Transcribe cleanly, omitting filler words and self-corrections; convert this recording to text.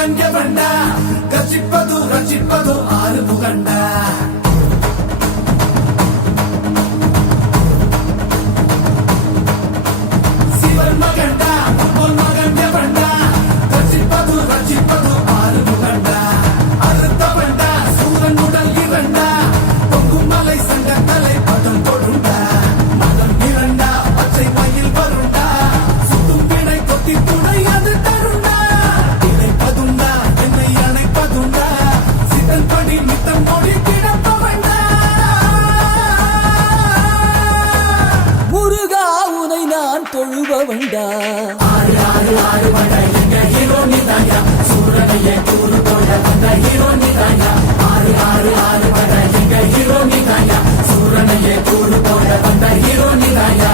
மகன் எவன்டா கர்ஜிப்பது ரட்சிப்பது ஆறு முகண்டா சிவன் மகன்டா பொன் மகன் எவன்டா கர்ஜிப்பது ரட்சிப்பது ஆறு முகண்டா அறுத்தவன்டா சூரன் உடல் இரண்டா பொங்கும் மலை சங்க தலை பதம் கொடுண்டா மதம் இரண்டா பச்சை மயில் வருண்டா சுடும் வினை கொத்தி துணை அது தருண்டா இணைப்பதுண்டா என்னை அணைப்பதுண்டா சித்தன் படி மித்தம் மொழி கிடப்பவண்டா முருகா உனை நான் தொழுபவண்டா ஆறு ஆறு ஆறு வட எங்க ஹீரோ நீதாயா சூரனையே கூறு கொள்ள வந்த ஹீரோ நீதாயா ஆறு ஆறு ஆறு வட எங்க ஹீரோ நீதாயா சூரனையே கூறு கொள்ள வந்த ஹீரோ நீதாயா